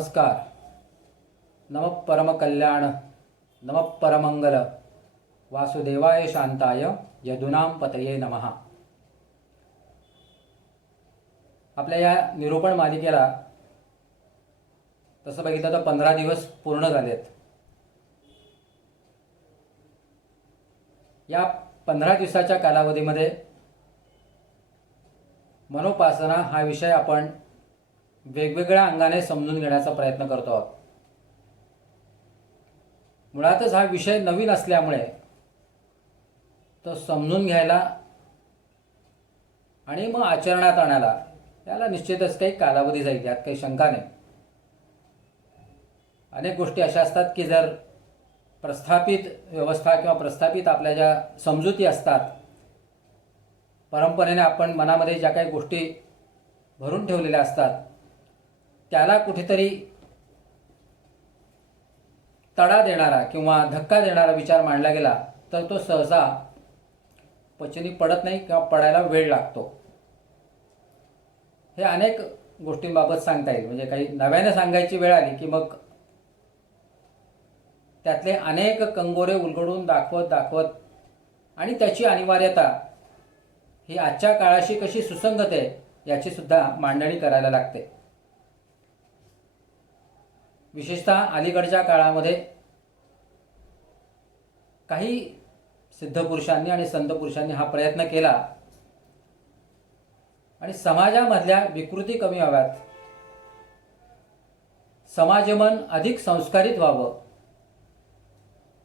नमस्कार. नमः परमकल्याण, नमः परमंगल, वासुदेवाय शांताय यदुनाम पतये नमः. आपल्या या निरूपण मालिकेला तसं बघितलं तर 15 दिवस पूर्ण झालेत. या 15 दिवसाच्या कालावधीमध्ये मनोपासना हा विषय आपण वेगवेगळ्या अंगाने समजून घेण्याचा प्रयत्न करतो आहोत. मुळातच हा विषय नवीन असल्यामुळे तो समजून घ्यायला आणि मग आचरणात आणायला त्याला निश्चितच काही कालावधी जाईल, यात काही शंका नाही. अनेक गोष्टी अशा असतात की जर प्रस्थापित व्यवस्था किंवा प्रस्थापित आपल्या ज्या समजुती असतात, परंपरेने आपण मनामध्ये ज्या काही गोष्टी भरून ठेवलेल्या असतात, त्याला कुठेतरी तडा देणारा किंवा धक्का देणारा विचार मांडला गेला तर तो सहसा पचनी पडत नाही किंवा पडायला वेळ लागतो. हे अनेक गोष्टींबाबत सांगता येईल. म्हणजे काही नव्याने सांगायची वेळ आली की मग त्यातले अनेक कंगोरे उलगडून दाखवत आणि त्याची अनिवार्यता ही आजच्या काळाशी कशी सुसंगत आहे याची सुद्धा मांडणी करायला लागते. विशेषतः अलीकडच्या काळामध्ये काही सिद्धपुरुषांनी आणि संत पुरुषांनी हा प्रयत्न केला आणि समाजामधल्या विकृती कमी व्हाव्यात, समाजमन अधिक संस्कारित व्हावं,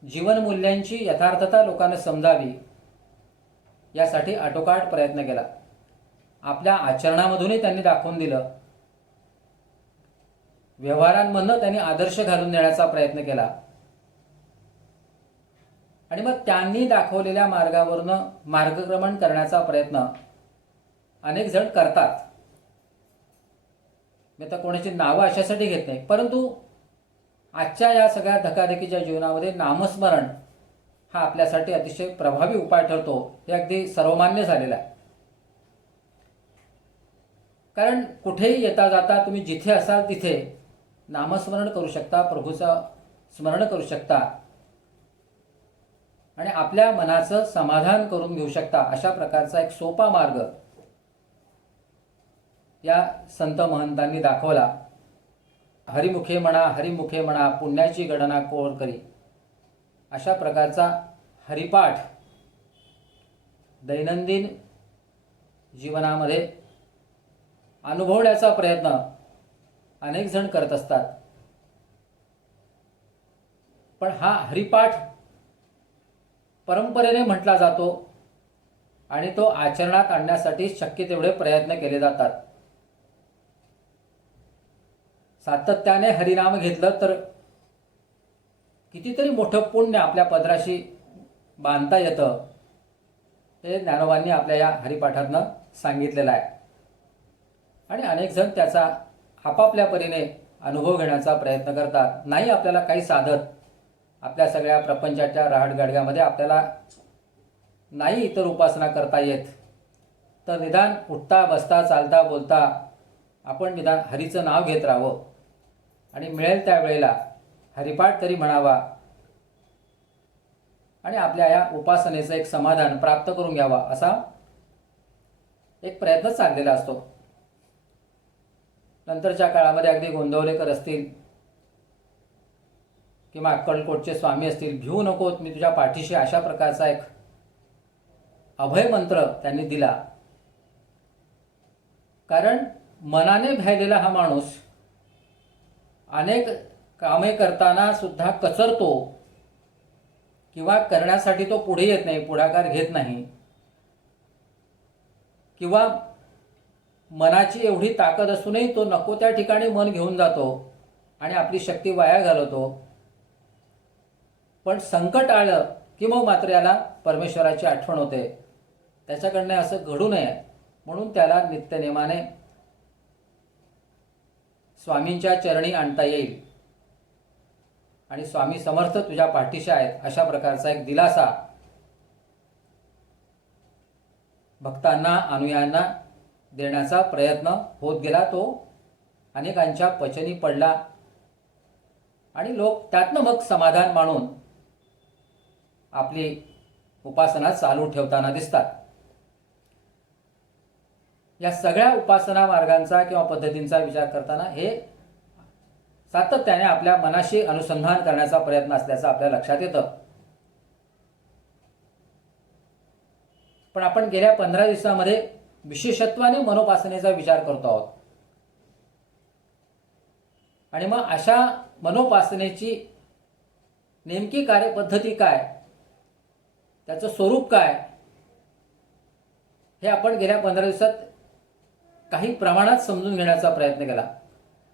जीवनमूल्यांची यथार्थता लोकांना समजावी, यासाठी आटोकाट प्रयत्न केला. आपल्या आचरणामधूनही त्यांनी दाखवून दिलं, व्यवहारांमधनं त्यांनी आदर्श घालून देण्याचा प्रयत्न केला आणि मग त्यांनी दाखवलेल्या मार्गावरनं मार्गक्रमण करण्याचा प्रयत्न अनेक जण करतात. मी तर कोणाची नावं अशासाठी घेत नाही, परंतु आजच्या या सगळ्या धकाधकीच्या जीवनामध्ये नामस्मरण हा आपल्यासाठी अतिशय प्रभावी उपाय ठरतो, हे अगदी सर्वमान्य झालेलं आहे. कारण कुठेही येता जाता तुम्ही जिथे असाल तिथे नामस्मरण करू शकता, प्रभूचं स्मरण करू शकता आणि आपल्या मनाचं समाधान करून घेऊ शकता. अशा प्रकारचा एक सोपा मार्ग या संत महंतांनी दाखवला. हरिमुखे म्हणा पुण्याची गणना कोण करी, अशा प्रकारचा हरिपाठ दैनंदिन जीवनामध्ये अनुभवण्याचा प्रयत्न अनेक जण करत असतात. पण हा हरिपाठ परंपरेने म्हटला जातो आणि तो आचरणात आणण्यासाठी शक्य तेवढे प्रयत्न केले जातात. सातत्याने हरिनाम घेतलं तर कितीतरी मोठं पुण्य आपल्या पदराशी बांधता येतं, हे ज्ञानोबांनी आपल्या या हरिपाठातनं सांगितलेलं आहे. आणि अनेक जण त्याचा आपापल्या परीने अनुभव घेण्याचा प्रयत्न करतात. नाही आपल्याला काही साधत, आपल्या सगळ्या प्रपंचाच्या राहडगाडग्यामध्ये आपल्याला नाही इतर उपासना करता येत, तर निदान उठता बसता चालता बोलता आपण निदान हरीचं नाव घेत राहावं आणि मिळेल त्या वेळेला हरिपाठ तरी म्हणावा आणि आपल्या या उपासनेचं एक समाधान प्राप्त करून घ्यावा, असा एक प्रयत्न चाललेला असतो. नंतरच्या काळामध्ये अगदी गोंदवलेकर असतील किंवा अक्कलकोटचे स्वामी असतील, भिवू नकोत मी तुझ्या पाठीशी, अशा प्रकारचा एक अभय मंत्र त्यांनी दिला. कारण मनाने भ्यायलेला हा माणूस अनेक कामे करताना सुद्धा कचरतो किंवा करण्यासाठी तो पुढे येत नाही, पुढाकार घेत नाही, किंवा मनाची एवढी ताकद असूनही तो नको त्या ठिकाणी मन घेऊन जातो आणि आपली शक्ती वाया घालवतो. पण संकट आलं की मग मात्र याला परमेश्वराची आठवण होते. त्याच्याकडनं असं घडू नये म्हणून त्याला नित्यनेमाने स्वामींच्या चरणी आणता येईल आणि स्वामी समर्थ तुझ्या पाठीशी आहेत, अशा प्रकारचा एक दिलासा भक्तांना अनुयायांना देण्याचा प्रयत्न होत गेला. तो अनेकांच्या पचनी पडला आणि लोक त्यातनं मग समाधान मानून आपली उपासना चालू ठेवताना दिसतात. या सगळ्या उपासना मार्गांचा किंवा पद्धतींचा विचार करताना हे सातत्याने आपल्या मनाशी अनुसंधान करण्याचा प्रयत्न असल्याचं आपल्या लक्षात येतं. पण आपण गेल्या 15 दिवसांमध्ये विशेषत्वाने मनोपासनेचा विचार करतो आहोत. आणि मग अशा मनोपासनेची नेमकी कार्यपद्धती काय, त्याचं स्वरूप काय, हे आपण गेल्या 15 दिवसात काही प्रमाणात समजून घेण्याचा प्रयत्न केला.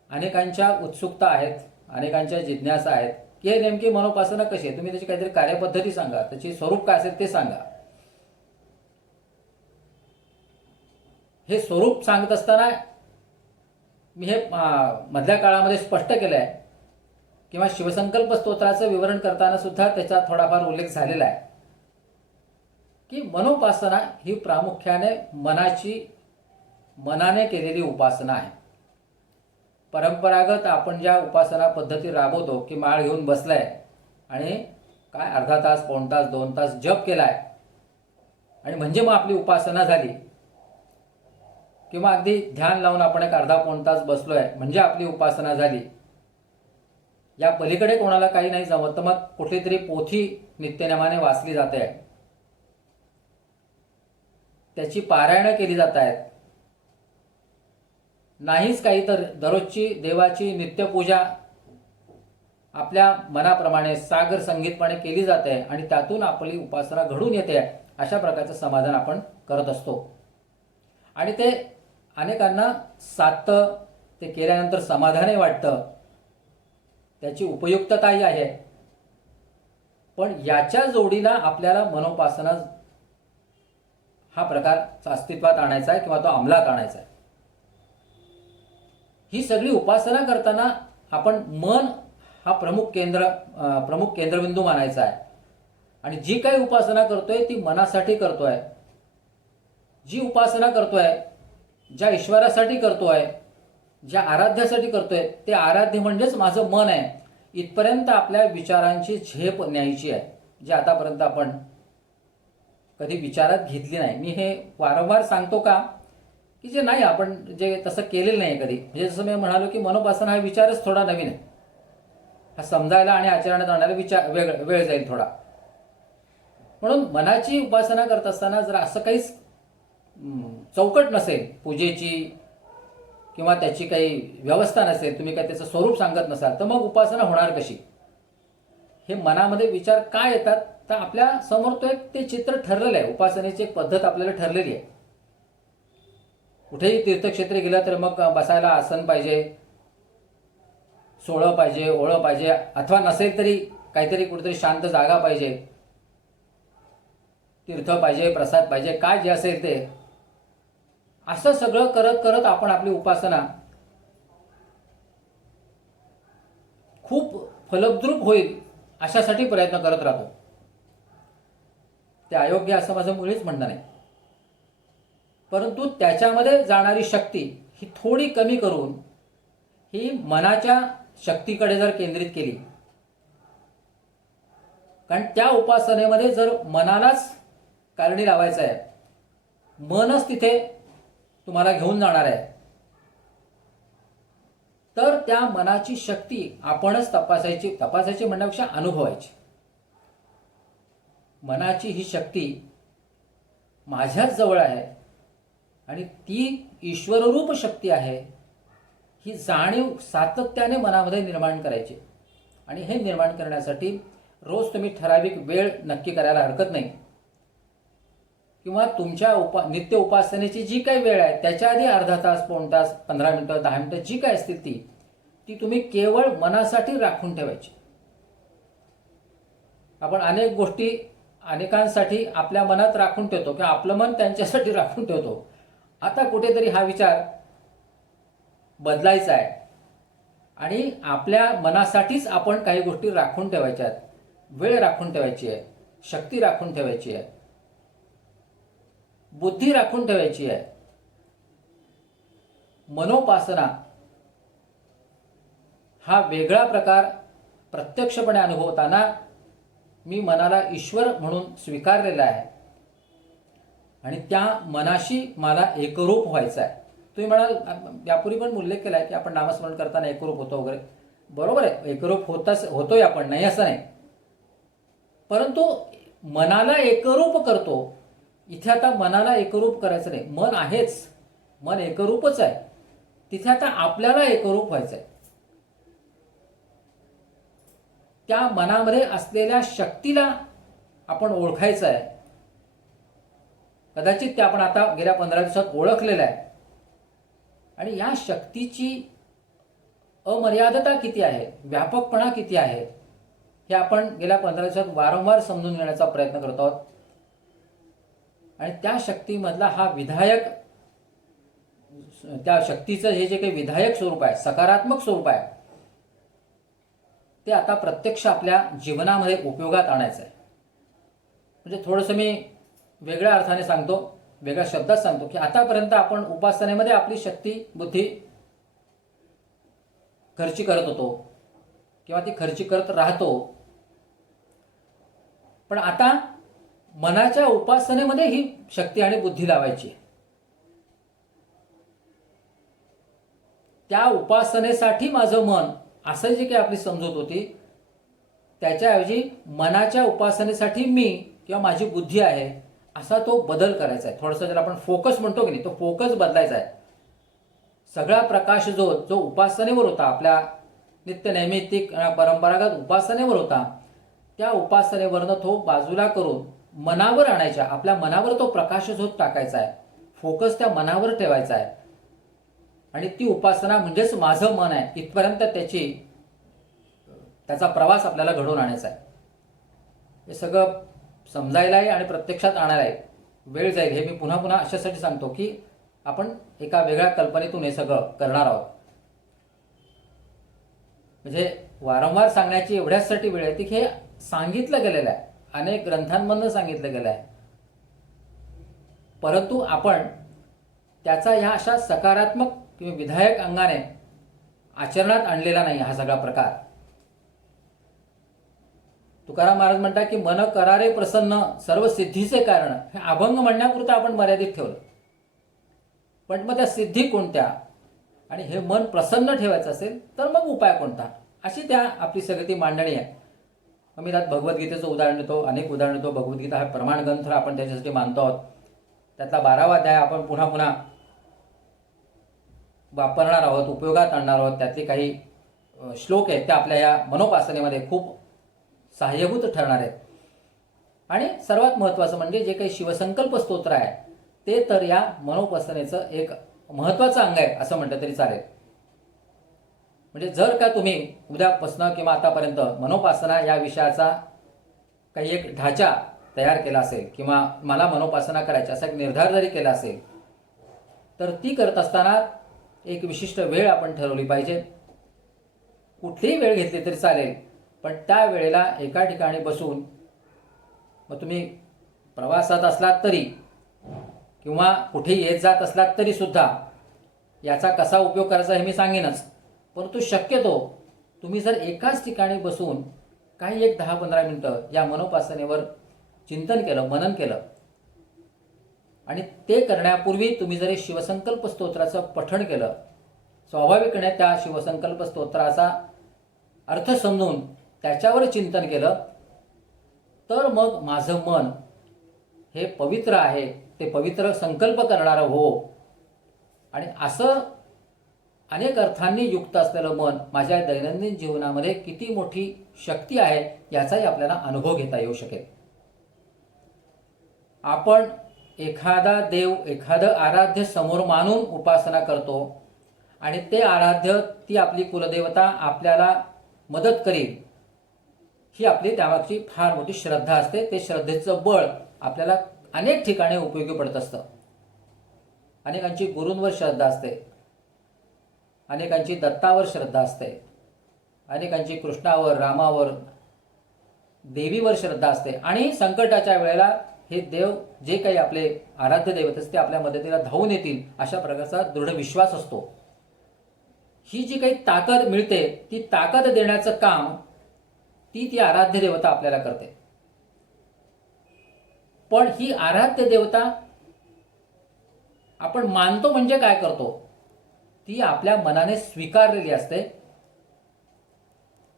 अनेकांच्या उत्सुकता आहेत, अनेकांच्या जिज्ञासा आहेत की हे नेमकी मनोपासना कशी आहे, तुम्ही त्याची काहीतरी कार्यपद्धती सांगा, त्याची स्वरूप काय असेल ते सांगा. हे स्वरूप सांगत असताना मी हे मधल्या काळामध्ये स्पष्ट केलं आहे किंवा शिवसंकल्प स्तोत्राचं विवरण करताना सुद्धा त्याचा थोडाफार उल्लेख झालेला आहे की मनोपासना ही प्रामुख्याने मनाने केलेली उपासना आहे. परंपरागत आपण ज्या उपासना पद्धती राबवतो की माळ घेऊन बसलाय आणि काय अर्धा तास, पाऊण तास, 2 तास जप केलाय आणि म्हणजे मग आपली उपासना झाली, किंवा अगदी ध्यान लावून आपण एक अर्धा पाऊण तास बसलोय म्हणजे आपली उपासना झाली, या पलीकडे कोणाला काही नाही जमत तर मग कुठली तरी पोथी नित्यनेमाने वाचली जाते, त्याची पारायणं केली जात आहेत, नाहीच काही तर दररोजची देवाची नित्यपूजा आपल्या मनाप्रमाणे सागर संगीतपणे केली जाते आणि त्यातून आपली उपासना घडून येते. अशा प्रकारचं समाधान आपण करत असतो आणि ते अनेकांना साधतं, ते केल्यानंतर समाधानही वाटतं, त्याची उपयुक्तताही आहे. पण याच्या जोडीला आपल्याला मनोपासना हा प्रकार अस्तित्वात आणायचा आहे किंवा तो अंमलात आणायचा आहे. ही सगळी उपासना करताना आपण मन हा प्रमुख केंद्रबिंदू मानायचा आहे आणि जी काही उपासना करतोय ती मनासाठी करतोय. जी उपासना करतोय, ज्या ईश्वरासाठी करतोय, ज्या आराध्यासाठी करतोय, ते आराध्य म्हणजेच माझं मन आहे, इथपर्यंत आपल्या विचारांची झेप न्यायची आहे, जी आतापर्यंत आपण कधी विचारात घेतली नाही. मी हे वारंवार सांगतो का की जे नाही आपण जे तसं केलेलं नाही कधी. म्हणजे जसं मी म्हणालो की मनोपासना हा विचारच थोडा नवीन आहे, हा समजायला आणि आचरणात आणण्याला वेळ जाईल थोडा. म्हणून मनाची उपासना करत असताना जर असं काहीच चौकट नसेल पूजेची किंवा त्याची काही व्यवस्था नसेल, तुम्ही काही त्याचं स्वरूप सांगत नसाल, तर मग उपासना होणार कशी. हे मनामध्ये विचार काय येतात तर आपल्या समोर तो एक ते चित्र ठरलेलं आहे, उपासनेची एक पद्धत आपल्याला ठरलेली आहे. कुठेही तीर्थक्षेत्री गेलं तर मग बसायला आसन पाहिजे, सोळं पाहिजे, ओळं पाहिजे, अथवा नसेल तरी काहीतरी कुठेतरी शांत जागा पाहिजे, तीर्थ पाहिजे, प्रसाद पाहिजे, काय जे असेल ते. असं सगळं करत करत आपण आपली उपासना खूप फलद्रूप होईल अशासाठी प्रयत्न करत राहतो. ते अयोग्य असं माझं मुळीच म्हणणं नाही, परंतु त्याच्यामध्ये जाणारी शक्ती ही थोडी कमी करून ही मनाच्या शक्तीकडे जर केंद्रित केली, कारण त्या उपासनेमध्ये जर मनालाच कारणी लावायचं आहे, मनच तिथे तुम्हाला घेऊन जाणार आहे, तर त्या मनाची शक्ती आपणच तपासायची म्हणण्यापेक्षा अनुभवायची. मनाची ही शक्ती माझ्याच जवळ आहे आणि ती ईश्वररूप शक्ती आहे, ही जाणीव सातत्याने मनामध्ये निर्माण करायची. आणि हे निर्माण करण्यासाठी रोज तुम्ही ठराविक वेळ नक्की करायला हरकत नाही, किंवा तुमच्या नित्य उपासनेची जी काही वेळ आहे त्याच्या आधी अर्धा तास, पाऊण तास, 15 मिनिटं, 10 मिनिटं जी काय असतील ती तुम्ही केवळ मनासाठी राखून ठेवायची. आपण अनेक गोष्टी अनेकांसाठी आपल्या मनात राखून ठेवतो किंवा आपलं मन त्यांच्यासाठी राखून ठेवतो. आता कुठेतरी हा विचार बदलायचा आहे आणि आपल्या मनासाठीच आपण काही गोष्टी राखून ठेवायच्या आहेत, वेळ राखून ठेवायची आहे, शक्ती राखून ठेवायची आहे, बुद्धी राखून ठेवायची आहे. मनोपासना हा वेगळा प्रकार प्रत्यक्षपणे अनुभवताना मी मनाला ईश्वर म्हणून स्वीकारलेला आहे आणि त्या मनाशी मला एकरूप व्हायचं आहे. तुम्ही म्हणाल, यापूर्वी पण उल्लेख केला आहे की आपण नामस्मरण करताना एकरूप होतो वगैरे. बरोबर आहे, एकरूप होतोय आपण, नाही असं नाही. परंतु मनाला एकरूप करतो. इथे आता मनाला एकरूप करायचं नाही, मन आहेच, मन एकरूपच आहे. तिथे आता आपल्याला एकरूप व्हायचं आहे. त्या मनामध्ये असलेल्या शक्तीला आपण ओळखायचं आहे. कदाचित ते आपण आता गेल्या 15 दिवसात ओळखलेलं आहे. आणि या शक्तीची अमर्यादता किती आहे, व्यापकपणा किती आहे, हे आपण गेल्या 15 दिवसात वारंवार समजून घेण्याचा प्रयत्न करत आहोत. आणि त्या शक्तीमधला हा विधायक, त्या शक्तीचं हे जे काही विधायक स्वरूप आहे, सकारात्मक स्वरूप आहे, ते आता प्रत्यक्ष आपल्या जीवनामध्ये उपयोगात आणायचं आहे. म्हणजे थोडंसं मी वेगळ्या अर्थाने सांगतो, वेगळ्या शब्दात सांगतो की आतापर्यंत आपण उपासनेमध्ये आपली शक्ती, बुद्धी खर्ची करत होतो किंवा ती खर्ची करत राहतो. पण आता मनाच्या उपासनेमध्ये ही शक्ती आणि बुद्धी लावायची. त्या उपासनेसाठी माझं मन, असं जे काही आपली समजूत होती, त्याच्याऐवजी मनाच्या उपासनेसाठी मी किंवा माझी बुद्धी आहे, असा तो बदल करायचा आहे. थोडंसं ज्याला आपण फोकस म्हणतो की नाही, तो फोकस बदलायचा आहे. सगळा प्रकाश जो उपासनेवर होता, आपल्या नित्य नैमित्तिक परंपरागत उपासनेवर होता, त्या उपासनेवरनं तो बाजूला करून मनावर आणायच्या. आपल्या मनावर तो प्रकाश झोत टाकायचा आहे, फोकस त्या मनावर ठेवायचा आहे. आणि ती उपासना म्हणजेच माझं मन आहे, इथपर्यंत त्याचा प्रवास आपल्याला घडवून आणायचा आहे. हे सगळं समजायला आहे आणि प्रत्यक्षात आणायला आहे, वेळ जाईल. हे मी पुन्हा पुन्हा अशासाठी सांगतो की आपण एका वेगळ्या कल्पनेतून हे सगळं करणार आहोत. म्हणजे वारंवार सांगण्याची एवढ्याचसाठी वेळ आहे की हे सांगितलं गेलेलं आहे, अनेक ग्रंथांमधून सांगितलं गेलं आहे. परंतु आपण त्याचा ह्या अशा सकारात्मक किंवा विधायक अंगाने आचरणात आणलेला नाही हा सगळा प्रकार. तुकाराम महाराज म्हणतात की मन करारे प्रसन्न सर्व सिद्धीचे कारण. हे अभंग म्हणण्यापुरतं आपण मर्यादित ठेवलं, पण मग त्या सिद्धी कोणत्या आणि हे मन प्रसन्न ठेवायचं असेल तर मग उपाय कोणता, अशी त्या आपली सगळी ती मांडणी आहे. मी त्यात भगवद्गीतेचं उदाहरण देतो, अनेक उदाहरण देतो. भगवद्गीता हा प्रमाण ग्रंथ आपण त्याच्यासाठी मानतो आहोत. त्यातला 12वा अध्याय आपण पुन्हा पुन्हा वापरणार आहोत, उपयोगात आणणार आहोत. त्यातले काही श्लोक आहेत ते आपल्या या मनोपासनेमध्ये खूप सहाय्यभूत ठरणार आहेत. आणि सर्वात महत्त्वाचं म्हणजे जे काही शिवसंकल्प स्तोत्र आहे ते तर या मनोपासनेचं एक महत्त्वाचं अंग आहे असं म्हटलं तरी चालेल. म्हणजे जर का तुम्ही उद्यापासून किंवा आतापर्यंत मनोपासना या विषयाचा काही एक ढाचा तयार केला असेल किंवा मला मनोपासना करायची असा एक निर्धार जरी केला असेल, तर ती करत असताना एक विशिष्ट वेळ आपण ठरवली पाहिजे. कुठलीही वेळ घेतली तरी चालेल, पण त्या वेळेला एका ठिकाणी बसून, मग तुम्ही प्रवासात असलात तरी किंवा कुठेही येत जात असलात तरी सुद्धा याचा कसा उपयोग करायचा हे मी सांगेनच. परंतु शक्यतो तुम्ही जर एकाच ठिकाणी बसून काही एक 10-15 मिनिटं या मनोपासनेवर चिंतन केलं, मनन केलं, आणि ते करण्यापूर्वी तुम्ही जरी शिवसंकल्प स्तोत्राचं पठण केलं, स्वाभाविकपणे त्या शिवसंकल्प स्तोत्राचा अर्थ समजून त्याच्यावर चिंतन केलं, तर मग माझं मन हे पवित्र आहे, ते पवित्र संकल्प करणारं हो. आणि असं अनेक अर्थांनी युक्त असलेलं मन माझ्या दैनंदिन जीवनामध्ये किती मोठी शक्ती आहे याचाही आपल्याला अनुभव घेता येऊ शकेल. आपण एखादा देव, एखादं आराध्य समोर मानून उपासना करतो आणि ते आराध्य, ती आपली कुलदेवता आपल्याला मदत करील, ही आपली त्यामागची फार मोठी श्रद्धा असते. ते श्रद्धेचं बळ आपल्याला अनेक ठिकाणी उपयोगी पडत असतं. अनेकांची गुरूंवर श्रद्धा असते, अनेकांची दत्तावर श्रद्धा असते, अनेकांची कृष्णावर, रामावर, देवीवर श्रद्धा असते. आणि संकटाच्या वेळेला हे देव, जे काही आपले आराध्य दैवत असते, आपल्या मदतीला धावून येतील अशा प्रकारचा दृढ विश्वास असतो. ही जी काही ताकद मिळते ती ताकद देण्याचं काम ती आराध्य देवता आपल्याला करते. पण ही आराध्य देवता आपण मानतो म्हणजे काय करतो, ती आपल्या मनाने स्वीकारलेली असते.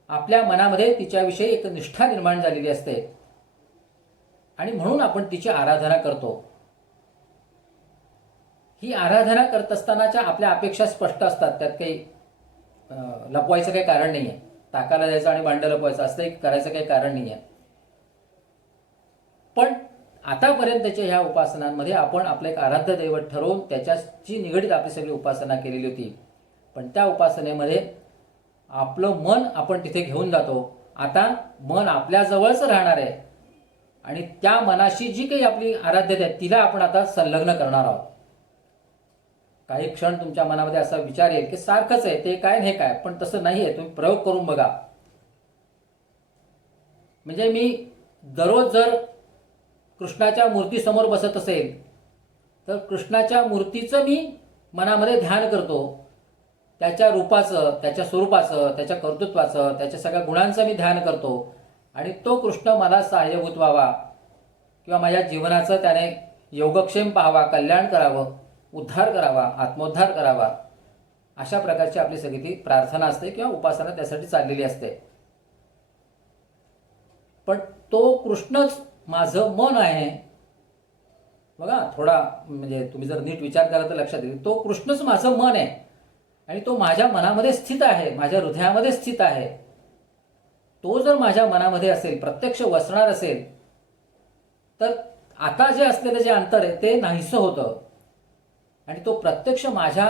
आपल्या मनामध्ये तिच्याविषयी एक निष्ठा निर्माण झालेली असते आणि म्हणून आपण तिची आराधना करतो. ही आराधना करत असतानाच्या आपल्या अपेक्षा स्पष्ट असतात, त्यात काही लपवायचं काही कारण नाही आहे. ताकाला द्यायचं आणि भांडं लपवायचं असं करायचं काही कारण नाही आहे. पण आतापर्यंतच्या ह्या उपासनांमध्ये आपण आपलं एक आराध्य दैवत ठरवून त्याच्याशी निगडीत आपली सगळी उपासना केलेली होती. पण त्या उपासनेमध्ये आपलं मन आपण तिथे घेऊन जातो. आता मन आपल्याजवळच राहणार आहे आणि त्या मनाशी जी काही आपली आराध्यता आहे तिला आपण आता संलग्न करणार आहोत. काही क्षण तुमच्या मनामध्ये असा विचार येईल की सारखंच आहे ते काय हे काय, पण तसं नाही आहे. तुम्ही प्रयोग करून बघा. म्हणजे मी दररोज जर कृष्णाच्या मूर्तीसमोर बसत असेल तर कृष्णाच्या मूर्तीचं मी मनामध्ये ध्यान करतो. त्याच्या रूपाचं, त्याच्या स्वरूपाचं, त्याच्या कर्तृत्वाचं, त्याच्या सगळ्या गुणांचं मी ध्यान करतो आणि तो कृष्ण मला सहाय्यभूत व्हावा किंवा माझ्या जीवनाचं त्याने योगक्षेम पाहावा, कल्याण करावं, उद्धार करावा, आत्मोद्धार करावा, अशा प्रकारची आपली सगळी ती प्रार्थना असते किंवा उपासना त्यासाठी चाललेली असते. पण तो कृष्णच माझं मन आहे. बघा, थोडा म्हणजे तुम्ही जर नीट विचार करा तर लक्षात येईल, तो कृष्णच माझं मन आहे आणि तो माझ्या मनामध्ये स्थित आहे, माझ्या हृदयामध्ये स्थित आहे. तो जर माझ्या मनामध्ये असेल, प्रत्यक्ष वसणार असेल, तर आता जे असलेलं जे अंतर आहे ते नाहीसं होतं आणि तो प्रत्यक्ष माझ्या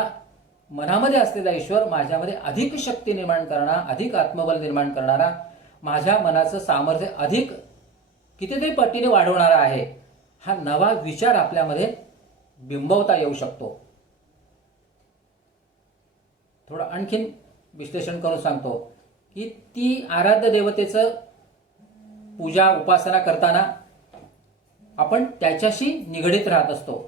मनामध्ये असलेला ईश्वर माझ्यामध्ये अधिक शक्ती निर्माण करणारा, अधिक आत्मबल निर्माण करणारा, माझ्या मनाचं सामर्थ्य अधिक कितीतरी पटीने वाढवणारा आहे. हा नवा विचार आपल्यामध्ये बिंबवता येऊ शकतो. थोडं आणखीन विश्लेषण करून सांगतो की ती आराध्य देवतेचं पूजा उपासना करताना आपण त्याच्याशी निगडीत राहत असतो.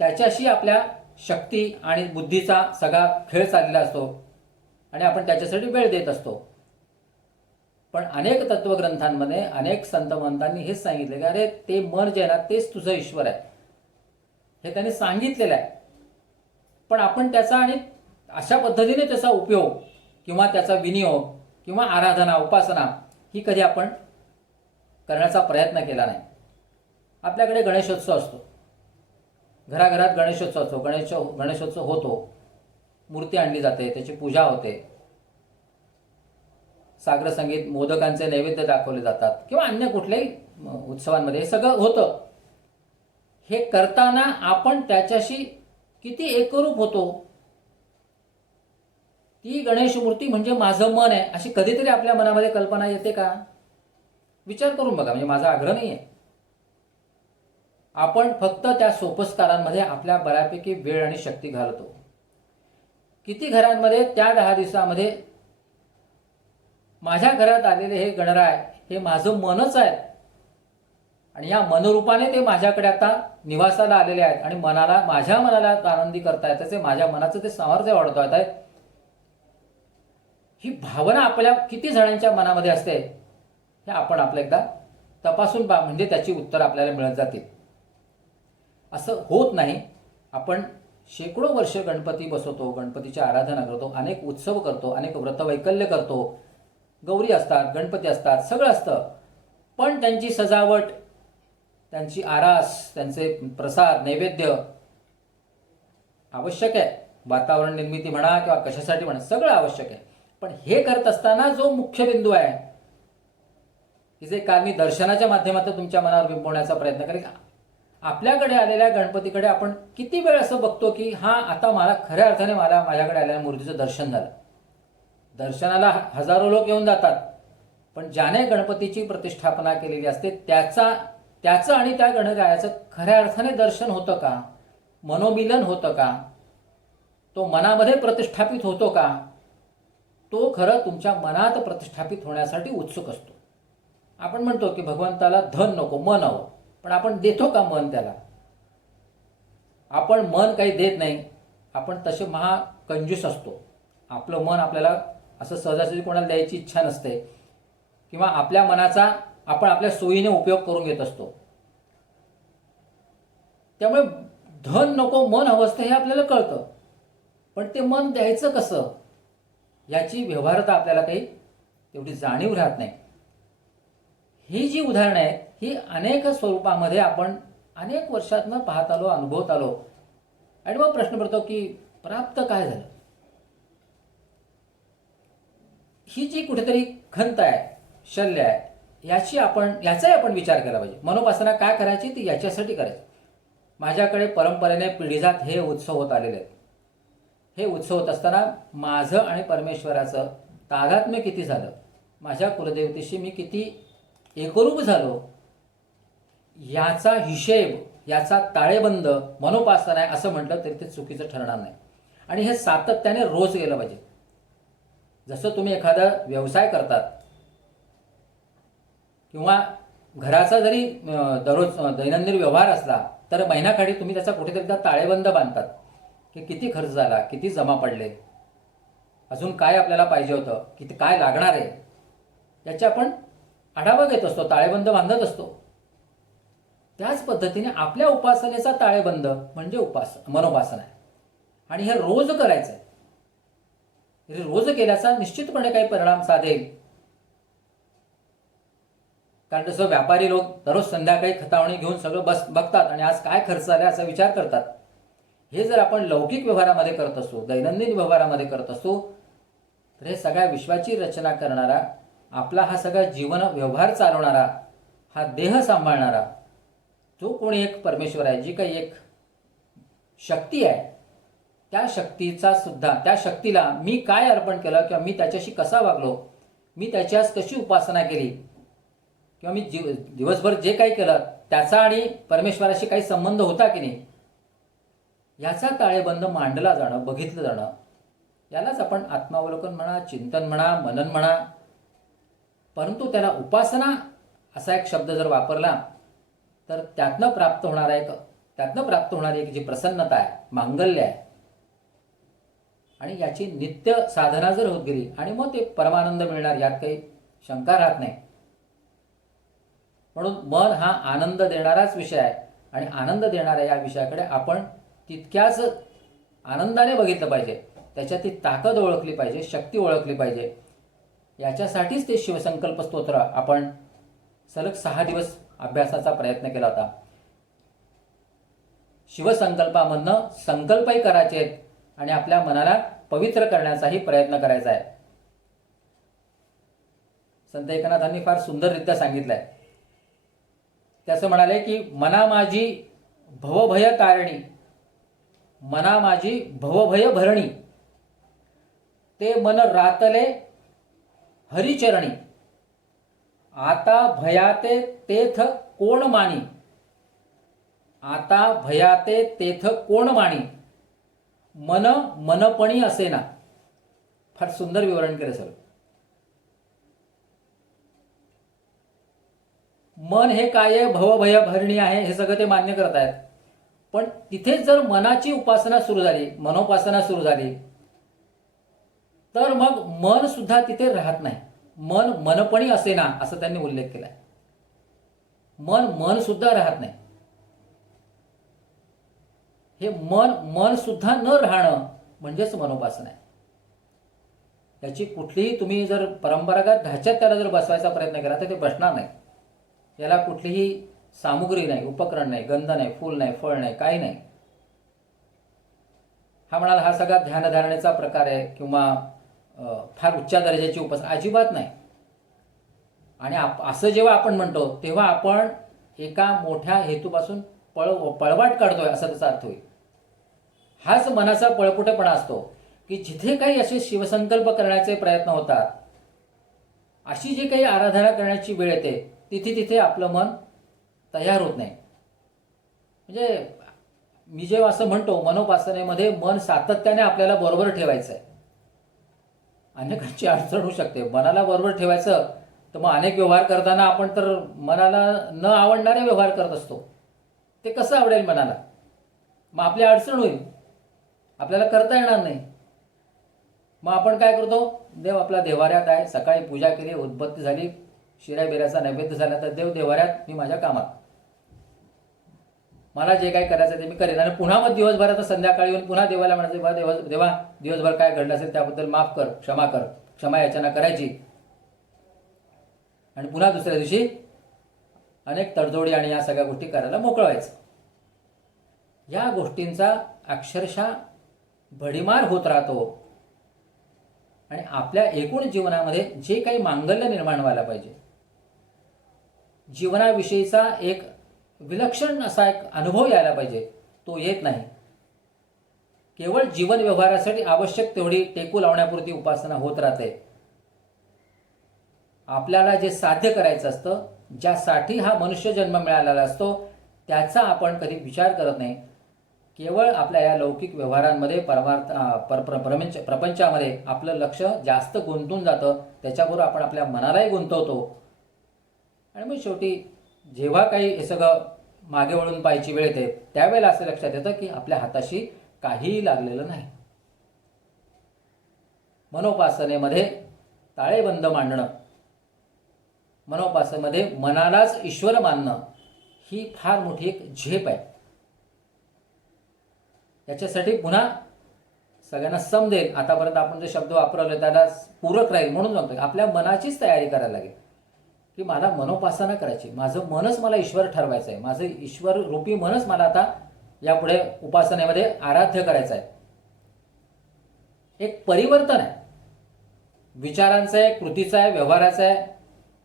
त्याच्याशी आपल्या शक्ती आणि बुद्धीचा सगळा खेळ चाललेला असतो आणि आपण त्याच्यासाठी वेळ देत असतो. पण अनेक तत्वग्रंथांमध्ये अनेक संत महंतांनी हेच सांगितले की अरे ते मन जे आहे ना तेच तुझं ईश्वर आहे, हे त्यांनी सांगितलेलं आहे. पण आपण त्याचा आणि अशा पद्धतीने त्याचा उपयोग किंवा त्याचा विनियोग किंवा आराधना उपासना ही कधी आपण करण्याचा प्रयत्न केला नाही. आपल्याकडे गणेशोत्सव असतो, घराघरात गणेशोत्सव असतो, गणेशोत्सव होतो, मूर्ती आणली जाते, त्याची पूजा होते, सागर संगीत, मोदकांचे नैवेद्य दाखवले जातात किंवा अन्य कुठल्याही उत्सवांमध्ये हे सगळं होतं. हे करताना आपण त्याच्याशी किती एकरूप होतो. ती गणेश मूर्ती म्हणजे माझं मन आहे अशी कधीतरी आपल्या मनामध्ये कल्पना येते का? विचार करून बघा. म्हणजे माझा आग्रह नाही आहे. आपण फक्त त्या सोपस्कारांमध्ये आपल्या बऱ्यापैकी वेळ आणि शक्ती घालतो. किती घरांमध्ये त्या 10 दिवसामध्ये माझ्या घरात आलेले हे गणराय हे माझं मनच आहे आणि या मनरूपाने ते माझ्याकडे आता निवासाला आलेले आहेत आणि माझ्या मनाला आनंदी करतायत, त्याचे माझ्या मनाचं ते सामर्थ्य वाढवत आहेत. ही भावना आपल्या किती जणांच्या मनामध्ये असते हे आपण आपलं एकदा तपासून पहा, म्हणजे त्याची उत्तर आपल्याला मिळत जातील. असं होत नाही. आपण शेकडो वर्ष गणपती बसवतो, गणपतीची आराधना करतो, अनेक उत्सव करतो, अनेक व्रतवैकल्य करतो, गौरी असतात, गणपती असतात, सगळं असतं. पण त्यांची सजावट, त्यांची आरास, त्यांचे प्रसाद, नैवेद्य आवश्यक आहे. वातावरण निर्मिती म्हणा किंवा कशासाठी म्हणा, सगळं आवश्यक आहे. पण हे करत असताना जो मुख्य बिंदू आहे की जे काल मी दर्शनाच्या माध्यमातून तुमच्या मनावर बिंबवण्याचा प्रयत्न करेन, आपल्याकडे आलेल्या गणपतीकडे आपण किती वेळ असं बघतो की हा आता मला खऱ्या अर्थाने माझ्याकडे आलेल्या मूर्तीचं दर्शन झालं. दर्शनाला हजारो लोक येऊन जातात, पण ज्याने गणपतीची प्रतिष्ठापना केलेली असते त्याचं आणि त्या गणरायाचं खऱ्या अर्थाने दर्शन होतं का? मनोमिलन होतं का? तो मनामध्ये प्रतिष्ठापित होतो का? तो खरं तुमच्या मनात प्रतिष्ठापित होण्यासाठी उत्सुक असतो. आपण म्हणतो की भगवंताला धन नको, मन हवं, पण आपण देतो का मन त्याला? आपण मन काही देत नाही. आपण तसे महाकंजूस असतो. आपलं मन आपल्याला असं सहजासहजी कोणाला द्यायची इच्छा नसते, किंवा आपल्या मनाचा आपण आपल्या सोयीने उपयोग करून घेत असतो. त्यामुळे धन नको मन हवं असतं हे आपल्याला कळतं, पण ते मन द्यायचं कसं याची व्यवहारता आपल्याला काही तेवढी जाणीव राहत नाही. ही जी उदाहरणं आहेत ही अनेक स्वरूपामध्ये आपण अनेक वर्षातनं पाहत आलो, अनुभवत आलो. आणि मग प्रश्न पडतो की प्राप्त काय झालं. ही जी कुठेतरी खंत आहे, शल्य आहे, याचाही आपण विचार केला पाहिजे. मनोपासना काय करायची ती याच्यासाठी करायची. माझ्याकडे परंपरेने पिढीजात हे उत्सव होत आलेले आहेत. हे उत्सव होत असताना माझं आणि परमेश्वराचं तादात्म्य किती झालं, माझ्या कुलदेवतेशी मी किती एकरूप झालो, याचा हिशेब, याचा ताळेबंद मनोपासना आहे असं म्हटलं तरी ते चुकीचं ठरणार नाही. आणि हे सातत्याने रोज गेलं पाहिजे. जसं तुम्ही एखादा व्यवसाय करतात किंवा घराचा जरी दररोज दैनंदिन व्यवहार असला तर महिन्याकाठी तुम्ही त्याचा कुठेतरी ताळेबंद बांधतात की किती खर्च झाला, किती जमा पडले, अजून काय आपल्याला पाहिजे होतं, किती काय लागणार आहे, याचे आपण आढावा घेत असतो, ताळेबंद बांधत असतो. त्याच पद्धतीने आपल्या उपासनेचा ताळेबंद म्हणजे मनोपासना आहे. आणि हे रोज करायचं आहे. रोज केल्याचा निश्चितपणे काही परिणाम साधेल. कारण जसं व्यापारी लोक दररोज संध्याकाळी खतावणी घेऊन सगळं बघतात आणि आज काय खर्च झाला असा विचार करतात. हे जर आपण लौकिक व्यवहारामध्ये करत असतो, दैनंदिन व्यवहारामध्ये करत असतो, तर हे सगळ्या विश्वाची रचना करणारा, आपला हा सगळा जीवन व्यवहार चालवणारा, हा देह सांभाळणारा जो कोणी एक परमेश्वर आहे, जी काही एक शक्ती आहे, त्या शक्तीला मी काय अर्पण केलं किंवा मी त्याच्याशी कसा वागलो, मी त्याच्यास कशी उपासना केली, किंवा मी दिवसभर जे काही केलं त्याचा आणि परमेश्वराशी काही संबंध होता की नाही, याचा ताळेबंद मांडला जाणं, बघितलं जाणं, यालाच आपण आत्मावलोकन म्हणा, चिंतन म्हणा, मनन म्हणा. परंतु त्याला उपासना असा एक शब्द जर वापरला तर त्यातनं प्राप्त होणारी एक जी प्रसन्नता आहे, मांगल्य आहे, आणि याची नित्य साधना जर होत गेली आणि मग ते परमानंद मिळणार, यात काही शंका राहत नाही. म्हणून मन हा आनंद देणाराच विषय आहे आणि आनंद देणाऱ्या या विषयाकडे आपण तितक्याच आनंदाने बघितलं पाहिजे. त्याच्यात ती ताकद ओळखली पाहिजे, शक्ती ओळखली पाहिजे. याच्यासाठीच ते शिवसंकल्प स्तोत्र आपण सलग 6 दिवस अभ्यासाचा प्रयत्न केला होता. शिवसंकल्पामधनं संकल्पही करायचे आहेत आणि आपल्या मनाला पवित्र करण्याचाही प्रयत्न करायचा आहे. संत एकनाथांनी फार सुंदररित्या सांगितलंय. ते असं म्हणाले की मना माझी भवभय तारणी, मना माझी भवभय भरणी, ते मन रातले हरिचरणी, आता भयाते तेथ कोण मानी, आता भयाते तेथ कोण मानी, मन मनपणी असेना. फार सुंदर विवरण केलं सर. मन हे काय आहे, भवभय भरणी आहे, हे सगळं ते मान्य करत आहेत. पण तिथेच जर मनाची उपासना सुरू झाली, मनोपासना सुरू झाली, तर मग मन सुद्धा तिथे राहत नाही. मन मनपणी असेना असं त्यांनी उल्लेख केलाय. मन सुद्धा राहत नाही. हे मन सुद्धा न राहणं म्हणजेच मनोपासना आहे. याची कुठलीही तुम्ही जर परंपरागत ढाच्यात त्याला जर बसवायचा प्रयत्न केला तर ते बसणार नाही. याला कुठलीही सामुग्री नाही, उपकरण नाही, गंध नाही, फूल नाही, फळ नाही, काही नाही. हा म्हणाला हा सगळा ध्यानधारणेचा प्रकार आहे किंवा फार उच्च दर्जाची उपासना, अजिबात नाही. आणि असं जेव्हा आपण म्हणतो तेव्हा आपण एका मोठ्या हेतूपासून पळवाट काढतोय असा त्याचा अर्थ होईल. हाच मनाचा पळपुटेपणा असतो की जिथे काही असे शिवसंकल्प करण्याचे प्रयत्न होतात, अशी जी काही आराधना करण्याची वेळ येते, तिथे आपलं मन तयार होत नाही. म्हणजे मी जेव्हा असं म्हणतो मनोपासनेमध्ये मन सातत्याने आपल्याला बरोबर ठेवायचं आहे. अनेकांची अडचण होऊ शकते. मनाला बरोबर ठेवायचं तर मग अनेक व्यवहार करताना आपण तर मनाला न आवडणारे व्यवहार करत असतो. ते कसं आवडेल मनाला? मग आपली अडचण होईल, आपल्याला करता येणार नाही. मग आपण काय करतो, देव आपला देवाऱ्यात आहे, सकाळी पूजा केली, उदबत्ती झाली, शिऱ्या बिऱ्याचा नैवेद्य झाला, तर देव देवाऱ्यात, मी माझ्या कामात, मला जे काही करायचं ते मी करेन. आणि पुन्हा मग दिवसभरात संध्याकाळी येऊन पुन्हा देवाला म्हणायचं, देवा दिवसभर काय घडलं असेल त्याबद्दल माफ कर, क्षमा कर, क्षमा याचना करायची. आणि पुन्हा दुसऱ्या दिवशी अनेक तडजोडी आणि या सगळ्या गोष्टी करायला मोकळं व्हायचं. या गोष्टींचा अक्षरशः भडीमार होत राहतो. आणि आपल्या एकूण जीवनामध्ये जे काही मांगल्य निर्माण व्हायला पाहिजे, जीवनाविषयीचा एक विलक्षण असा एक अनुभव यायला पाहिजे, तो येत नाही. केवळ जीवन व्यवहारासाठी आवश्यक तेवढी टेकू लावण्यापुरती उपासना होत राहते. आपल्याला जे साध्य करायचं असतं, ज्यासाठी हा मनुष्य जन्म मिळालेला असतो, त्याचा आपण कधी विचार करत नाही. केवळ आपल्या या लौकिक व्यवहारांमध्ये प्रपंचामध्ये आपलं लक्ष जास्त गुंतून जातं. त्याच्याबरोबर आपण आपल्या मनालाही गुंतवतो. आणि मग शेवटी जेव्हा काही हे सगळं मागे वळून पाहायची वेळ येते, त्यावेळेला असं लक्षात येतं की आपल्या हाताशी काहीही लागलेलं नाही. मनोपासनेमध्ये ताळेबंद मांडणं, मनोपासनेमध्ये मनालाच ईश्वर मानणं, ही फार मोठी एक झेप आहे. याच्यासाठी पुन्हा सगळ्यांना समजेल, आतापर्यंत आपण जे शब्द वापरले त्याला पूरक राहील म्हणून सांगतो, आपल्या मनाचीच तयारी करायला लागेल की मला मनोपासना करायची, माझं मनच मला ईश्वर ठरवायचं आहे, माझं ईश्वर रूपी मनच मला आता यापुढे उपासनेमध्ये आराध्य करायचं आहे. एक परिवर्तन आहे, विचारांचं आहे, कृतीचं आहे, व्यवहाराचं आहे,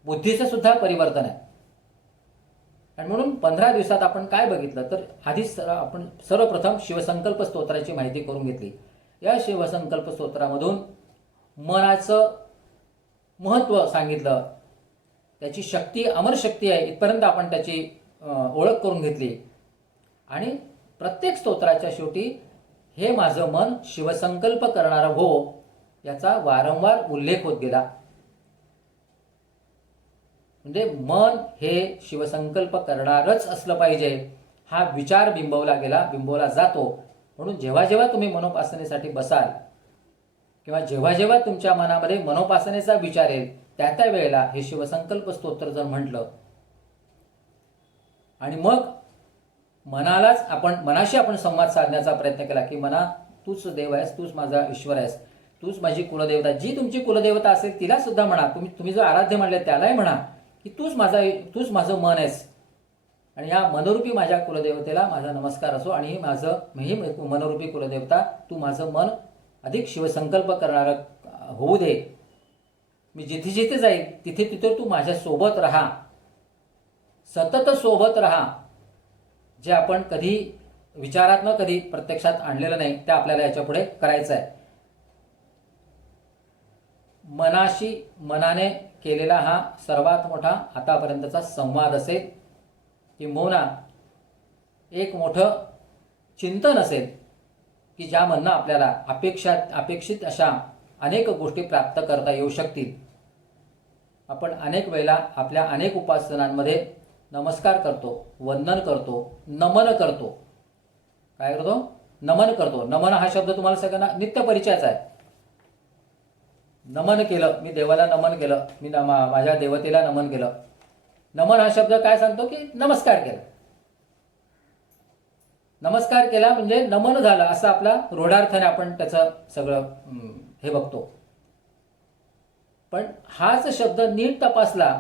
बुद्धीचं सुद्धा परिवर्तन आहे. आणि म्हणून 15 दिवसात आपण काय बघितलं तर आधीच आपण सर्वप्रथम शिवसंकल्प स्तोत्राची माहिती करून घेतली. या शिवसंकल्प स्तोत्रामधून मनाचं महत्त्व सांगितलं, त्याची शक्ती अमर शक्ती आहे इथपर्यंत आपण त्याची ओळख करून घेतली. आणि प्रत्येक स्तोत्राच्या शेवटी हे माझं मन शिवसंकल्प करणारं हो याचा वारंवार उल्लेख होत गेला. म्हणजे मन हे शिवसंकल्प करणारच असलं पाहिजे हा विचार बिंबवला जातो. म्हणून जेव्हा जेव्हा तुम्ही मनोपासनेसाठी बसाल किंवा जेव्हा जेव्हा तुमच्या मनामध्ये मनोपासनेचा विचार येईल, त्या वेळेला हे शिवसंकल्प स्तोत्र जर म्हटलं आणि मग मनाशी आपण संवाद साधण्याचा प्रयत्न केला की मना तूच देव आहेस, तूच माझा ईश्वर आहेस, तूच माझी कुलदेवता, जी तुमची कुलदेवता असेल तिला सुद्धा म्हणा, तुम्ही जो आराध्य म्हणले त्यालाही म्हणा की तूच माझं मन आहेस. आणि या मनोरूपी माझ्या कुलदेवतेला माझा नमस्कार असो. आणि ही मनोरूपी कुलदेवता तू माझं मन अधिक शिवसंकल्प करणारं होऊ दे. मी जिथे जिथे जाईल तिथे तिथे तू माझ्या सोबत राहा, सतत सोबत राहा. जे आपण कधी विचारात कधी प्रत्यक्षात आणलेलं नाही ते आपल्याला याच्या पुढे करायचं आहे. मनाने केलेला हा सर्वात मोठा आतापर्यंतचा संवाद असेल, किंबहुना एक मोठं चिंतन असेल की ज्यामधनं आपल्याला अपेक्षित अशा अनेक गोष्टी प्राप्त करता येऊ शकतील. आपण अनेक वेळेला आपल्या अनेक उपासनांमध्ये नमस्कार करतो, वंदन करतो, नमन करतो. काय करतो? नमन करतो. नमन हा शब्द तुम्हाला सगळ्यांना नित्य परिचयाचा आहे. नमन केलं, मी देवाला नमन केलं, मी माझ्या देवतेला नमन केलं. नमन हा शब्द काय सांगतो की नमस्कार केला. नमस्कार केला म्हणजे नमन झालं असं आपला रूढार्थाने आपण त्याचं सगळं हे बघतो. पण हाच शब्द नीट तपासला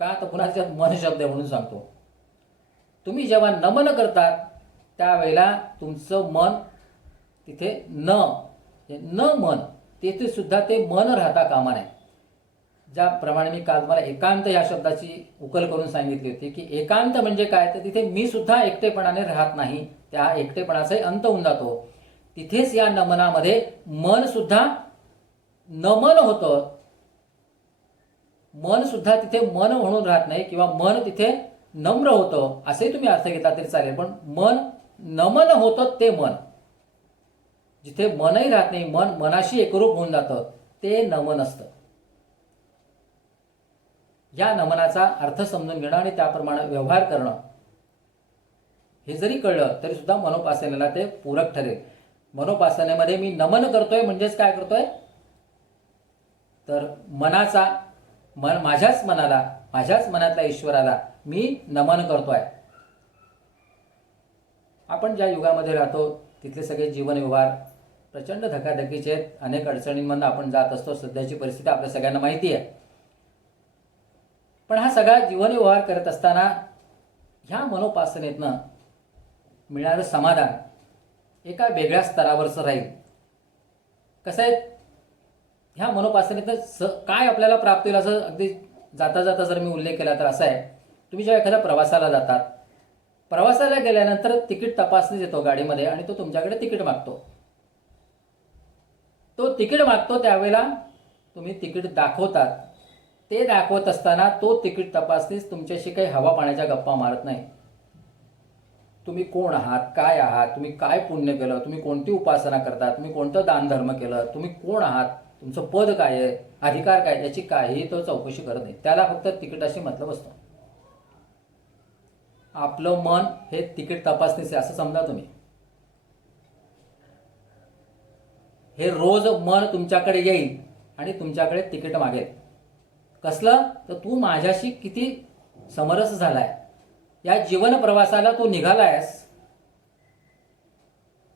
का तर पुन्हा मन शब्द म्हणून सांगतो. तुम्ही जेव्हा नमन करतात त्यावेळेला तुमचं मन तिथे न मन तेथे सुद्धा ते मन राहता कामा नये. ज्याप्रमाणे मी काल तुम्हाला एकांत या शब्दाची उकल करून सांगितली होती की एकांत म्हणजे काय, तर तिथे मी सुद्धा एकटेपणाने राहत नाही, त्या एकटेपणाचाही अंत होऊन जातो. तिथेच या नमनामध्ये मन सुद्धा नमन होतं. मन सुद्धा तिथे मन म्हणून राहत नाही किंवा मन तिथे नम्र होतं असे तुम्ही अर्थ घेतला तरी चालेल. पण मन नमन होतं ते मन, जिथे मनही राहत नाही, मनाशी एकरूप होऊन जातं ते नमन असतं. या नमनाचा अर्थ समजून घेणं आणि त्याप्रमाणे व्यवहार करणं हे जरी कळलं तरी सुद्धा मनोपासनेला ते पूरक ठरेल. मनोपासनेमध्ये मी नमन करतोय म्हणजेच काय करतोय, तर माझ्याच मनाला, माझ्याच मनातल्या ईश्वराला मी नमन करतोय. आपण ज्या युगामध्ये राहतो तिथले सगळे जीवनव्यवहार प्रचंड धकाधकीचे आहेत. अनेक अडचणींमधून आपण जात असतो. सध्याची परिस्थिती आपल्या सगळ्यांना माहिती आहे. पण हा सगळा जीवनव्यवहार करत असताना ह्या मनोपासनेतनं मिळणारं समाधान एका वेगळ्या स्तरावरचं राहील. कसं आहे, ह्या मनोपासनेतनं काय आपल्याला प्राप्त होईल असं अगदी जाता जाता जर मी उल्लेख केला तर असं आहे, तुम्ही जेव्हा एखाद्या प्रवासाला जातात, प्रवासाला गेल्यानंतर तिकीट तपासणी येतो गाडीमध्ये आणि तो तुमच्याकडे तिकीट मागतो. तो तिकीट मागतो त्यावेळेला तुम्ही तिकीट दाखवतात. ते दाखवत असताना तो तिकीट तपासणीस तुमच्याशी काही हवा पाण्याच्या गप्पा मारत नाही. तुम्ही कोण आहात, काय आहात, तुम्ही काय पुण्य केलं, तुम्ही कोणती उपासना करता, तुम्ही कोणतं दानधर्म केलं, तुम्ही कोण आहात, तुमचं पद काय आहे, अधिकार काय, याची काहीही तो चौकशी करत नाही. त्याला फक्त तिकिटाशी मतलब असतो. आपलं मन हे तिकीट तपासणीचे असं समजा तुम्ही. हे रोज मन तुमच्याकडे येईल आणि तुमच्याकडे तिकीट मागेल. कसलं, तर तू माझ्याशी किती समरस झालाय, या जीवन प्रवासाला तू निघालायस,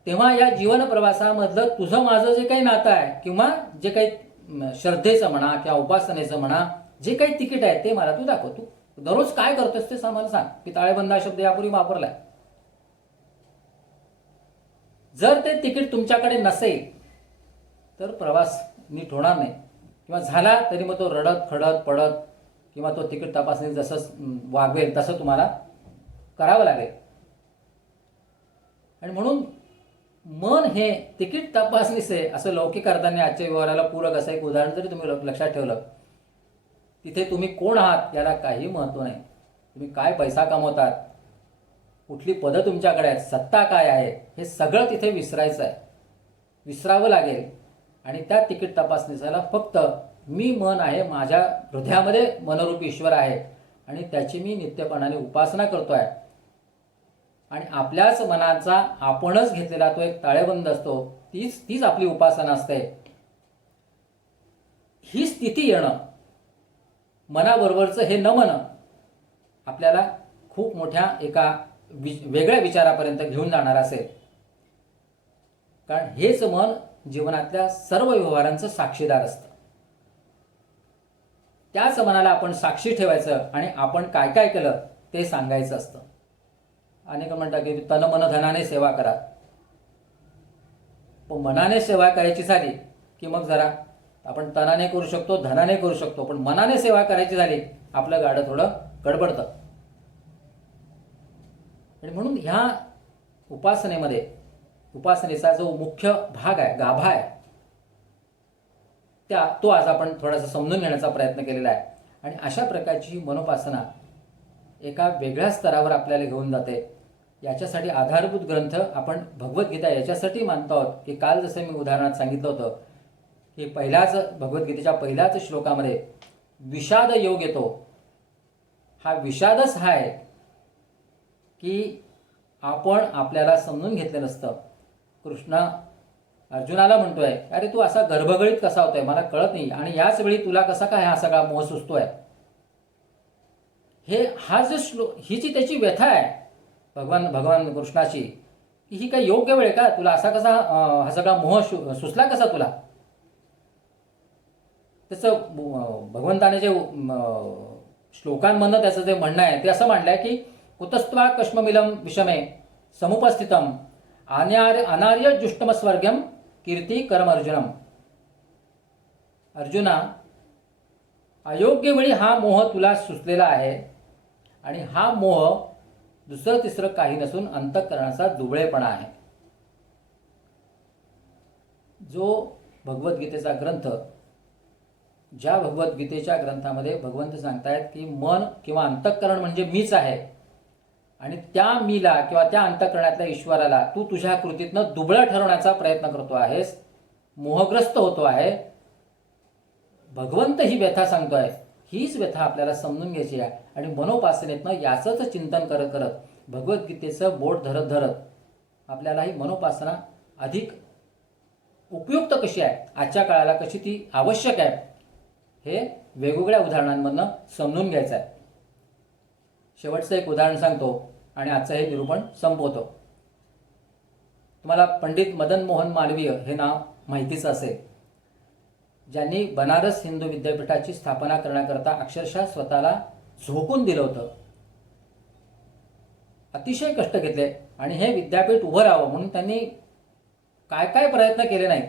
तेव्हा या जीवन प्रवासामधलं तुझं माझं जे काही नातं आहे किंवा जे काही श्रद्धेचं म्हणा किंवा उपासनेचं म्हणा, जे काही तिकीट आहे ते मला तू दाखव. तू दररोज काय करतोस ते आम्हाला सांग. पिताळेबंद हा शब्द यापूर्वी वापरलाय. जर ते तिकीट तुमच्याकडे नसेल तर प्रवास नीट होणार नाही, किंवा झाला तरी मग तो रडत खडत पडत किंवा तो तिकीट तपासणी जसं वागवेल तसं तुम्हाला करावं लागेल. आणि म्हणून मन हे तिकीट तपासणीचे असं लौकिक अर्थाने आजच्या व्यवहाराला पूरक असं एक उदाहरण जरी तुम्ही लक्षात ठेवलं, तिथे तुम्ही कोण आहात याला काही महत्त्व नाही. तुम्ही काय पैसा कमवतात, कुठली पदं तुमच्याकडे आहेत, सत्ता काय आहे, हे सगळं तिथे विसरायचं आहे, विसरावं लागेल. आणि त्या तिकीट तपासणीला फक्त मी मन आहे, माझ्या हृदयामध्ये मनरूपी ईश्वर आहे आणि त्याची मी नित्यपणाने उपासना करतोय. आणि आपल्याच मनाचा आपणच घेतलेला तो एक ताळेबंद असतो, तीच आपली उपासना असते. ही स्थिती येणं, मनाबरोबरचं हे नमन आपल्याला खूप मोठ्या एका वेगळ्या विचारापर्यंत घेऊन जाणार असेल. कारण हेच मन जीवनातल्या सर्व व्यवहारांचं साक्षीदार असतं. त्याच मनाला आपण साक्षी ठेवायचं आणि आपण काय काय केलं ते सांगायचं असतं. अनेक म्हणतात की तन मन धनाने सेवा करा. पण मनाने सेवा करायची झाली की मग जरा आपण तनाने करू शकतो, धनाने करू शकतो, पण मनाने सेवा करायची झाली आपलं गाडं थोडं गडबडतं. आणि म्हणून ह्या उपासनेचा जो मुख्य भाग आहे, गाभा आहे, तो आज आपण थोडासा समजून घेण्याचा प्रयत्न केलेला आहे. आणि अशा प्रकारची ही मनोपासना एका वेगळ्या स्तरावर आपल्याला घेऊन जाते. याच्यासाठी आधारभूत ग्रंथ आपण भगवद्गीता याच्यासाठी मानतो आहोत की काल जसं मी उदाहरणात सांगितलं होतं की भगवद्गीतेच्या पहिल्याच श्लोकामध्ये विषाद योग येतो. हा विषादच हा आहे की आपण आपल्याला समजून घेतलं नसतं. कृष्ण अर्जुनाला म्हणतोय, अरे तू असा गर्भगळीत कसा होतोय, मला कळत नाही, आणि याच वेळी तुला कसा काय हा सगळा मोह सुचतोय. हा जो ही जी त्याची व्यथा आहे भगवान कृष्णाची, ही काही योग्य वेळ का, तुला असा कसा हा सगळा मोह सुचला कसा तुला. त्याचं भगवंताने जे श्लोकांमधनं त्याचं जे म्हणणं आहे ते असं मांडलंय की कुतस्त्वा कश्ममिलम विषमे समुपस्थितम अनार्य जुष्टम स्वर्गम कीर्ती कर्म अर्जुनम. अर्जुना, अयोग्य वेळी हा मोह तुला सुचलेला आहे आणि हा मोह दुसरं तिसरं काही नसून अंतःकरणाचा दुबळेपणा आहे. जो भगवद्गीतेचा ग्रंथ, ज्या भगवद्गीतेच्या ग्रंथामध्ये भगवंत सांगतायत की मन किंवा अंतःकरण म्हणजे मीच आहे आणि त्या मीला किंवा त्या अंतःकरणातल्या ईश्वराला तू तुझ्या कृतीतनं दुबळं ठरवण्याचा प्रयत्न करतो आहेस, मोहग्रस्त होतो आहे. भगवंत ही व्यथा सांगतोय, हीच व्यथा आपल्याला समजून घ्यायची आहे. आणि मनोपासनेतनं याचंच चिंतन करत करत, भगवद्गीतेचं बोट धरत धरत आपल्याला ही मनोपासना अधिक उपयुक्त कशी आहे, आजच्या काळाला कशी ती आवश्यक आहे, हे वेगवेगळ्या उदाहरणांमधनं समजून घ्यायचं आहे. शेवटचं एक उदाहरण सांगतो आणि आजचं हे निरूपण संपवतो. तुम्हाला पंडित मदन मोहन मालवीय हे नाव माहितीच असेल, ज्यांनी बनारस हिंदू विद्यापीठाची स्थापना करण्याकरता अक्षरशः स्वतःला झोकून दिलं होतं. अतिशय कष्ट घेतले आणि हे विद्यापीठ उभं राहावं म्हणून त्यांनी काय काय प्रयत्न केले नाहीत.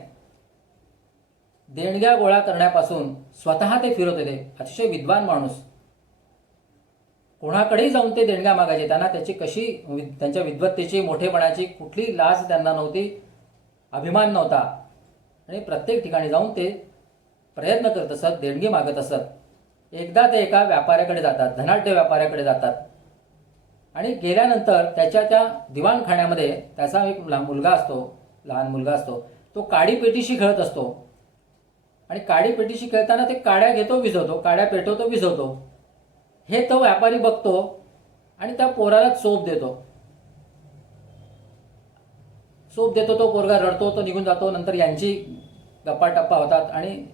देणग्या गोळा करण्यापासून स्वतः ते फिरत होते. अतिशय विद्वान माणूस. कोणाकडेही जाऊन ते देणग्या मागायचे. त्यांना त्याची त्यांच्या विद्वत्तेची, मोठेपणाची कुठली लाज त्यांना नव्हती, अभिमान नव्हता आणि प्रत्येक ठिकाणी जाऊन ते प्रयत्न करत असत, देणगी मागत असत. एकदा ते एका व्यापाऱ्याकडे जातात, धनाढ्य व्यापाऱ्याकडे जातात आणि गेल्यानंतर त्याच्या त्या दिवाणखान्यामध्ये त्याचा एक लहान मुलगा असतो. तो काडी पेटीशी खेळत असतो आणि काडी पेटीशी खेळताना ते काड्या घेतो, विझवतो, काड्या पेटवतो, विझवतो. हे तो व्यापारी बघतो आणि त्या पोराला चोप देतो. तो पोरगा रडतो, तो निघून जातो. नंतर यांची गप्पा-टप्पा होतात आणि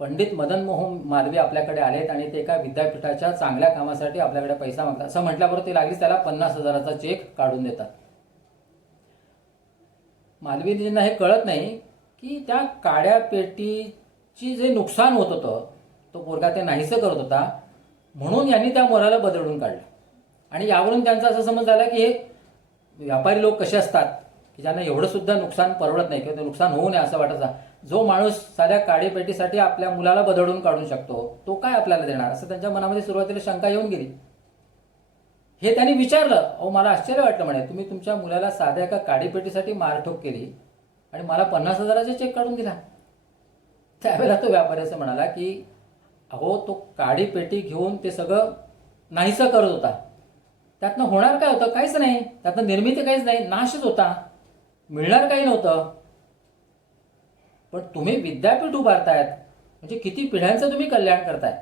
पंडित मदन मोहन मालवीय आपल्याकडे आलेत आणि ते एका विद्यापीठाच्या चांगल्या कामासाठी आपल्याकडे पैसा मागतात. असं म्हटल्याबरोबर ते लागलीच त्याला 50,000चा चेक काढून देतात. मालवीजींना हे कळत नाही की त्या काड्या पेटीची जे नुकसान होत होतं, तो पोरगा ते नाहीसं करत होता, म्हणून यांनी त्या मोराला बदलून काढलं. आणि यावरून त्यांचा असं समज झाला की हे व्यापारी लोक कसे असतात की ज्यांना एवढं सुद्धा नुकसान परवडत नाही किंवा ते नुकसान होऊ नये असं वाटायचं. जो माणूस साध्या काडीपेटीसाठी आपल्या मुलाला बदलून काढून शकतो, तो काय आपल्याला देणार, असं त्यांच्या मनामध्ये सुरुवातीला शंका येऊन गेली. हे त्यांनी विचारलं. अहो, मला आश्चर्य वाटलं म्हणे, तुम्ही तुमच्या मुलाला साध्या एका काडीपेटीसाठी मारठोक केली आणि मला 50,000चा चेक काढून दिला. त्यावेळेला तो व्यापारी असं म्हणाला की अहो, तो काडीपेटी घेऊन ते सगळं नाहीसं करत होता. त्यातनं होणार काय होतं? काहीच नाही. त्यातनं निर्मिती काहीच नाही, नाशच होता, मिळणार काही नव्हतं. पण तुम्ही विद्यापीठ उभारतायत म्हणजे किती पिढ्यांचं तुम्ही कल्याण करताय.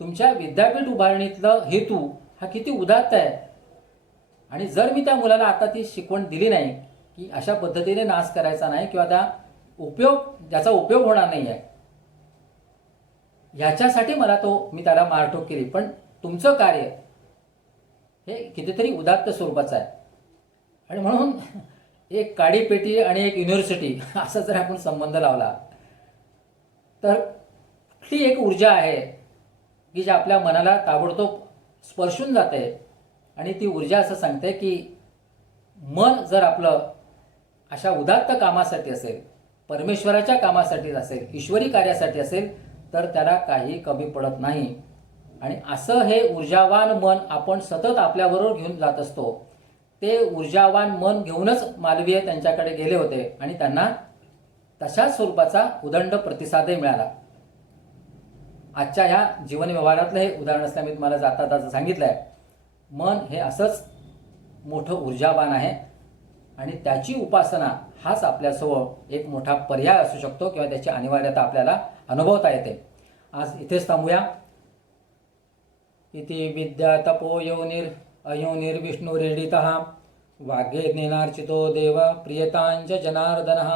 तुमच्या विद्यापीठ उभारणीतलं हेतू हा किती उदात्त आहे. आणि जर मी त्या मुलाला आता ती शिकवण दिली नाही की अशा पद्धतीने नाश करायचा नाही किंवा ज्याचा उपयोग होणार नाही आहे, ह्याच्यासाठी मी त्याला मारठोक केली. पण तुमचं कार्य हे कितीतरी उदात्त स्वरूपाचं आहे. आणि म्हणून एक काडीपेटी आणि एक युनिव्हर्सिटी असा जर आपण संबंध लावला तर कुठली एक ऊर्जा आहे की जी आपल्या मनाला ताबडतोब स्पर्शून जाते. आणि ती ऊर्जा असं सांगते की मन जर आपलं अशा उदात्त कामासाठी असेल, परमेश्वराच्या कामासाठी असेल, ईश्वरी कार्यासाठी असेल, तर त्याला काही कमी पडत नाही. आणि असं हे ऊर्जावान मन आपण सतत आपल्याबरोबर घेऊन जात असतो. ते ऊर्जावान मन घेऊनच मालवीय त्यांच्याकडे गेले होते आणि त्यांना तशाच स्वरूपाचा उदंड प्रतिसादही मिळाला. आजच्या ह्या जीवन व्यवहारातलं हे उदाहरण असल्या मी तुम्हाला जाता सांगितलंय. मन हे असंच मोठं ऊर्जावान आहे आणि त्याची उपासना हाच आपल्यासमोर एक मोठा पर्याय असू शकतो किंवा त्याची अनिवार्यता आपल्याला अनुभवता येते. आज इथेच थांबूया. इति विद्या तपो योनिर्विष्णुरीडितः वाग्यज्ञेनार्चितो देव प्रियतांच जनार्दनः.